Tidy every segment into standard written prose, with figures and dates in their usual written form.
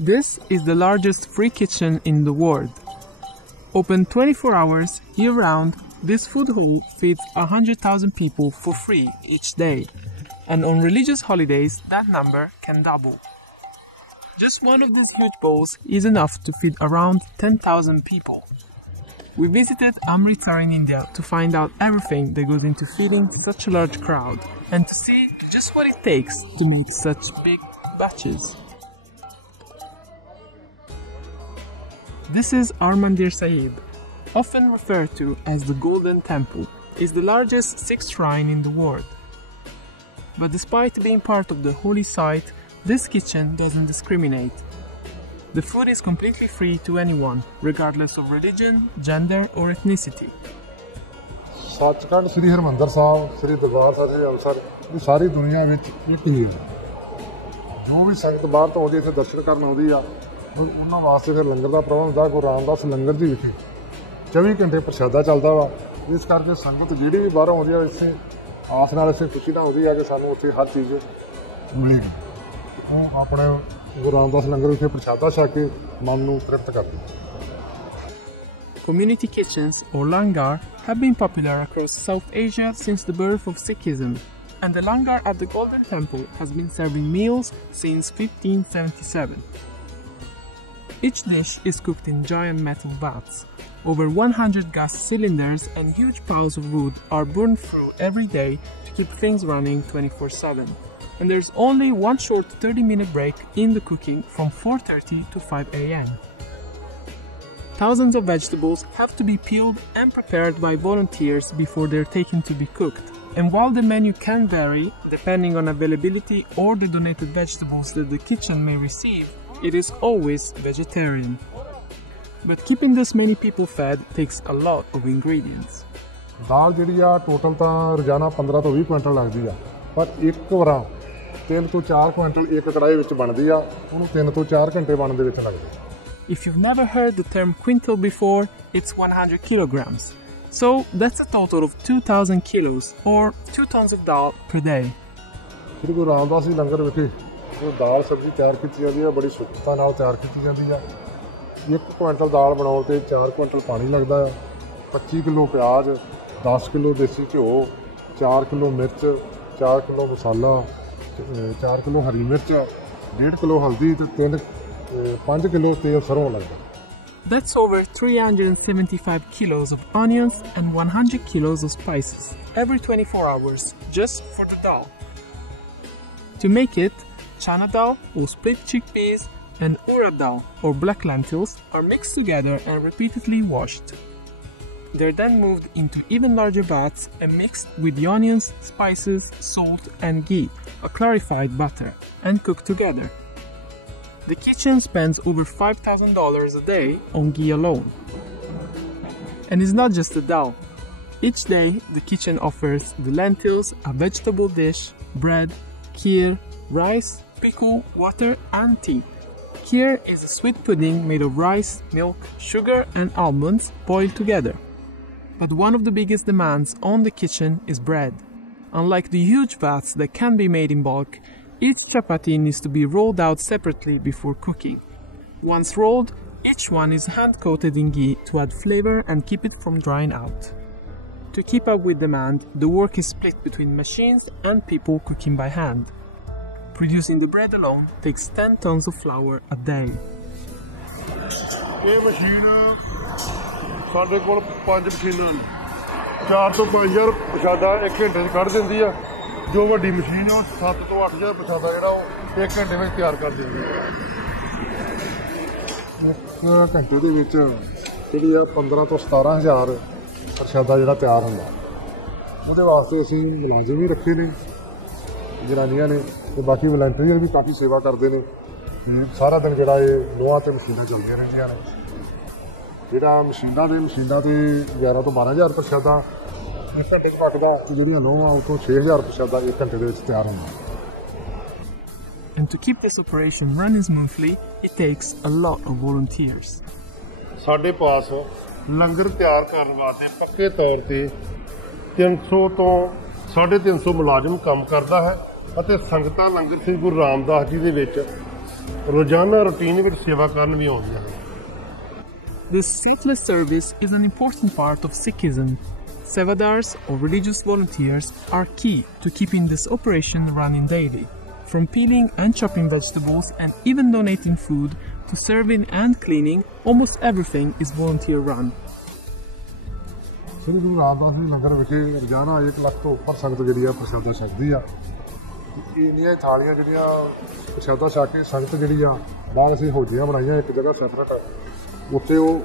This is the largest free kitchen in the world. Open 24 hours year-round, this food hall feeds 100,000 people for free each day. And on religious holidays, that number can double. Just one of these huge bowls is enough to feed around 10,000 people. We visited Amritsar in India to find out everything that goes into feeding such a large crowd and to see just what it takes to make such big batches. This is Harmandir Sahib, often referred to as the Golden Temple. It's the largest Sikh shrine in the world. But despite being part of the holy site, this kitchen doesn't discriminate. The food is completely free to anyone, regardless of religion, gender or ethnicity. Sachkhand ਸ੍ਰੀ ਹਰਿਮੰਦਰ ਸਾਹਿਬ ਸ੍ਰੀ ਦਰਬਾਰ ਸਾਹਿਬ ਸ੍ਰੀ ਅੰਮ੍ਰਿਤਸਰ ਦੀ ਸਾਰੀ ਦੁਨੀਆ ਵਿੱਚ ਇੱਕ ਹੀ ਹੈ। ਜੋ ਵੀ ਸੰਗਤ ਬਾਹਰ ਤੋਂ ਆਉਂਦੀ ਇੱਥੇ ਦਰਸ਼ਨ ਕਰਨ ਆਉਂਦੀ ਆ ਉਹਨਾਂ ਵਾਸਤੇ ਫਿਰ ਲੰਗਰ ਦਾ ਪ੍ਰਬੰਧ ਹੁੰਦਾ। ਗੁਰੂ ਰਾਮਦਾਸ ਲੰਗਰ ਜੀ ਵਿਖੇ 24 ਘੰਟੇ ਪ੍ਰਸ਼ਾਦਾ ਚੱਲਦਾ ਵਾ। ਇਸ ਕਰਕੇ ਸੰਗਤ ਜਿਹੜੀ ਵੀ ਬਾਹਰੋਂ ਆਉਂਦੀ ਆ ਇੱਥੇ ਆਸ ਨਾਲ ਇੱਥੇ ਖੁਸ਼ੀ ਨਾਲ ਆਉਂਦੀ ਆ ਕਿ ਸਾਨੂੰ ਉੱਥੇ ਹਰ ਚੀਜ਼ ਮਿਲੇਗੀ। ਉਹ ਆਪਣੇ ਗੁਰੂ ਰਾਮਦਾਸ ਲੰਗਰ ਵਿਖੇ ਪ੍ਰਸ਼ਾਦਾ ਛਕ ਕੇ ਮਨ ਨੂੰ ਤ੍ਰਿਪਤ ਕਰਦੇ। Community kitchens, or langar, have been popular across South Asia since the birth of Sikhism, and the langar at the Golden Temple has been serving meals since 1577. Each dish is cooked in giant metal vats. Over 100 gas cylinders and huge piles of wood are burned through every day to keep things running 24/7. And there's only one short 30-minute break in the cooking from 4:30 to 5 a.m. Thousands of vegetables have to be peeled and prepared by volunteers before they're taken to be cooked. And while the menu can vary depending on availability or the donated vegetables that the kitchen may receive, it is always vegetarian. But keeping this many people fed takes a lot of ingredients. ਦਾਲ ਜਿਹੜੀ ਆ ਟੋਟਲ ਤਾਂ ਰੋਜ਼ਾਨਾ 15 ਤੋਂ 20 ਕੁਇੰਟਲ ਲੱਗਦੀ ਆ, ਪਰ ਇੱਕ ਵਾਰ 3 ਤੋਂ 4 ਕੁਇੰਟਲ ਇੱਕ ਕੜਾਈ ਵਿੱਚ ਬਣਦੀ ਆ। ਉਹਨੂੰ 3 ਤੋਂ 4 ਘੰਟੇ ਬਣਨ ਦੇ ਵਿੱਚ ਲੱਗਦੇ। If you've never heard the term quintal before, it's 100 kilograms. So that's a total of 2,000 kilos or 2 tons of dal per day. ਸ੍ਰੀ ਗੁਰੂ ਰਾਮਦਾਸ ਜੀ ਲੰਗਰ ਵਿਖੇ ਉਹ ਦਾਲ ਸਬਜ਼ੀ ਤਿਆਰ ਕੀਤੀ ਜਾਂਦੀ ਆ, ਬੜੀ ਸ਼ੁੱਧਤਾ ਨਾਲ ਤਿਆਰ ਕੀਤੀ ਜਾਂਦੀ ਆ। 1 ਕੁਇੰਟਲ ਦਾਲ ਬਣਾਉਣ ਤੇ 4 ਕੁਇੰਟਲ ਪਾਣੀ ਲੱਗਦਾ ਆ। 25 ਕਿਲੋ ਪਿਆਜ਼, 10 ਕਿਲੋ ਦੇਸੀ ਘਿਓ, 4 ਕਿਲੋ ਮਿਰਚ, 4 ਕਿਲੋ ਮਸਾਲਾ, 4 ਕਿਲੋ ਹਰੀ ਮਿਰਚ, 1.5 ਕਿਲੋ ਹਲਦੀ ਤੇ 5 ਕਿਲੋ ਤੇਲ ਸਰੋਂ ਲੱਗਦਾ। That's over 375 kilos of onions and 100 kilos of spices every 24 hours just for the dal. To make it, chana dal or split chickpeas and urad dal or black lentils are mixed together and repeatedly washed. They're then moved into even larger vats and mixed with the onions, spices, salt and ghee, a clarified butter, and cooked together. The kitchen spends over $5,000 a day on ghee alone. And it's not just the dal. Each day, the kitchen offers the lentils, a vegetable dish, bread, kheer, rice, pickle, water, and tea. Kheer is a sweet pudding made of rice, milk, sugar, and almonds boiled together. But one of the biggest demands on the kitchen is bread. Unlike the huge vats that can be made in bulk, each chapati needs to be rolled out separately before cooking. Once rolled, each one is hand-coated in ghee to add flavor and keep it from drying out. To keep up with demand, the work is split between machines and people cooking by hand. Producing the bread alone takes 10 tons of flour a day. ਇਹ ਮਸ਼ੀਨ ਸਾਡੇ ਕੋਲ 5 ਮਸ਼ੀਨਾਂ ਨੇ। 4 ਤੋਂ 5000 ਪ੍ਰਸ਼ਾਦਾ 1 ਘੰਟੇ 'ਚ ਕੱਢ ਦਿੰਦੀ ਆ। ਜੋ ਵੱਡੀ ਮਸ਼ੀਨ ਆ ਉਹ 7 ਤੋਂ 8000 ਪ੍ਰਸ਼ਾਦਾ ਜਿਹੜਾ ਉਹ 1 ਘੰਟੇ ਵਿੱਚ ਤਿਆਰ ਕਰ ਦਿੰਦੀ ਆ। 1 ਘੰਟੇ ਦੇ ਵਿੱਚ ਜਿਹੜੀ ਆ 15 ਤੋਂ 17000 ਪ੍ਰਸ਼ਾਦਾ ਜਿਹੜਾ ਤਿਆਰ ਹੁੰਦਾ। ਉਹਦੇ ਵਾਸਤੇ ਅਸੀਂ ਮੁਲਾਜ਼ਮ ਵੀ ਰੱਖੇ ਨੇ, ਜਨਾਨੀਆਂ ਨੇ, ਤੇ ਬਾਕੀ ਵਲੰਟੀਅਰ ਵੀ ਕਾਫੀ ਸੇਵਾ ਕਰਦੇ ਨੇ। ਸਾਰਾ ਦਿਨ ਜਿਹੜਾ ਇਹ ਲੋਹਾ ਤੇ ਮਸ਼ੀਨਾਂ ਚੱਲਦੀਆਂ ਰਹਿੰਦੀਆਂ ਨੇ। ਜਿਹੜਾ ਮਸ਼ੀਨਾਂ ਤੇ 11 ਤੋਂ 12000 ਪ੍ਰਸ਼ਾਦਾ 1 ਘੰਟੇ 'ਚ ਪੱਕਦਾ, ਤੇ ਜਿਹੜੀਆਂ ਲੋਹਾਂ ਉਹ ਤੋਂ 6000 ਪ੍ਰਸ਼ਾਦਾ 1 ਘੰਟੇ ਦੇ ਵਿੱਚ ਤਿਆਰ ਹੁੰਦਾ। And to keep this operation running smoothly, it takes a lot of volunteers. ਸਾਡੇ ਪਾਸ ਲੰਗਰ ਤਿਆਰ ਕਰਨ ਵਾਸਤੇ ਪੱਕੇ ਤੌਰ ਤੇ 300 ਤੋਂ 350 ਮੁਲਾਜ਼ਮ ਕੰਮ ਕਰਦਾ ਹੈ ਅਤੇ ਸੰਗਤਾਂ ਲੰਗਰ ਸ੍ਰੀ ਗੁਰੂ ਰਾਮਦਾਸ ਜੀ ਦੇ ਵਿੱਚ ਰੋਜ਼ਾਨਾ ਰੂਟੀਨ ਵਿੱਚ ਸੇਵਾ ਕਰਨ ਵੀ ਆਉਂਦੀਆਂ ਹਨ। This selfless service is an important part of Sikhism. Sevadars, or religious volunteers, are key to keeping this operation running daily. From peeling and chopping vegetables and even donating food to serving and cleaning, almost everything is volunteer run. ਸ੍ਰੀ ਗੁਰੂ ਰਾਮਦਾਸ ਜੀ ਲੰਗਰ ਵਿਖੇ ਰੋਜ਼ਾਨਾ 1 ਲੱਖ ਤੋਂ ਉੱਪਰ ਸੰਗਤ ਜਿਹੜੀ ਆ ਪ੍ਰਸ਼ਾਦਾ ਛਕਦੀ ਆ। ਇੰਨੀਆਂ ਥਾਲੀਆਂ ਜਿਹੜੀਆਂ ਪ੍ਰਸ਼ਾਦਾ ਛਕ ਕੇ ਸੰਗਤ ਜਿਹੜੀ ਆ ਬਾਹਰ ਅਸੀਂ ਹੌਜੀਆਂ ਬਣਾਈਆਂ ਇੱਕ ਜਗ੍ਹਾ ਸੈਪਰੇਟ, ਉੱਥੇ ਉਹ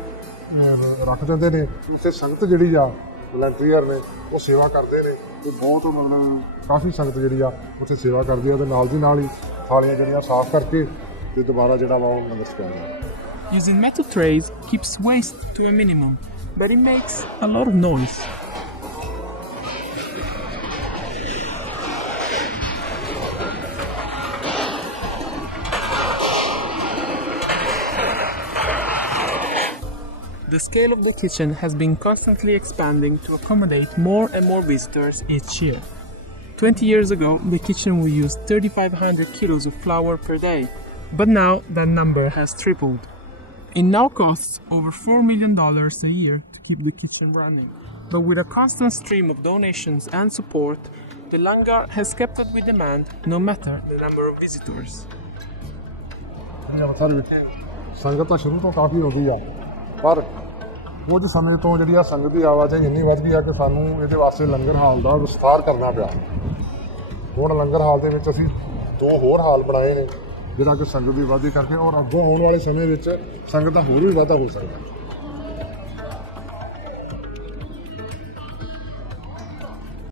ਰੱਖ ਦਿੰਦੇ ਨੇ। ਉੱਥੇ ਸੰਗਤ ਜਿਹੜੀ ਆ ਵਲੰਟੀਅਰ ਨੇ ਉਹ ਸੇਵਾ ਕਰਦੇ ਨੇ ਤੇ ਬਹੁਤ ਮਤਲਬ ਕਾਫੀ ਸੰਗਤ ਜਿਹੜੀ ਆ ਉੱਥੇ ਸੇਵਾ ਕਰਦੀ ਆ। ਉਹਦੇ ਨਾਲ ਦੀ ਨਾਲ ਹੀ ਥਾਲੀਆਂ ਜਿਹੜੀਆਂ ਸਾਫ਼ ਕਰਕੇ ਤੇ ਦੁਬਾਰਾ ਜਿਹੜਾ ਵਾ ਉਹ ਲੰਗਰ ਛਕਾਇਆ ਜਾਂਦਾ। Using metal trays keeps waste to a minimum, but it makes a lot of noise. The scale of the kitchen has been constantly expanding to accommodate more and more visitors each year. 20 years ago, the kitchen will use 3,500 kilos of flour per day, but now that number has tripled. It now costs over $4 million a year to keep the kitchen running. But with a constant stream of donations and support, the langar has kept up with demand no matter the number of visitors. Amritsar ਵਿਖੇ ਸੰਗਤ ਤਾਂ ਸ਼ੁਰੂ ਤੋਂ ਕਾਫੀ ਆਉਂਦੀ ਆ, ਪਰ ਕੁਝ ਸਮੇਂ ਤੋਂ ਜਿਹੜੀ ਆ ਸੰਗਤ ਦੀ ਆਵਾਜਾਈ ਇੰਨੀ ਵੱਧ ਗਈ ਆ ਕਿ ਸਾਨੂੰ ਇਹਦੇ ਵਾਸਤੇ ਲੰਗਰ ਹਾਲ ਦਾ ਵਿਸਥਾਰ ਕਰਨਾ ਪਿਆ। ਹੁਣ ਲੰਗਰ ਹਾਲ ਦੇ ਵਿੱਚ ਅਸੀਂ 2 ਹੋਰ ਹਾਲ ਬਣਾਏ ਨੇ, ਜਿਹੜਾ ਕਿ ਸੰਗਤ ਦੀ ਵਾਧੀ ਕਰਕੇ ਔਰ ਅੱਗੋਂ ਆਉਣ ਵਾਲੇ ਸਮੇਂ ਵਿੱਚ ਸੰਗਤ ਦਾ ਹੋਰ ਵੀ ਵਾਧਾ ਹੋ ਸਕਦਾ।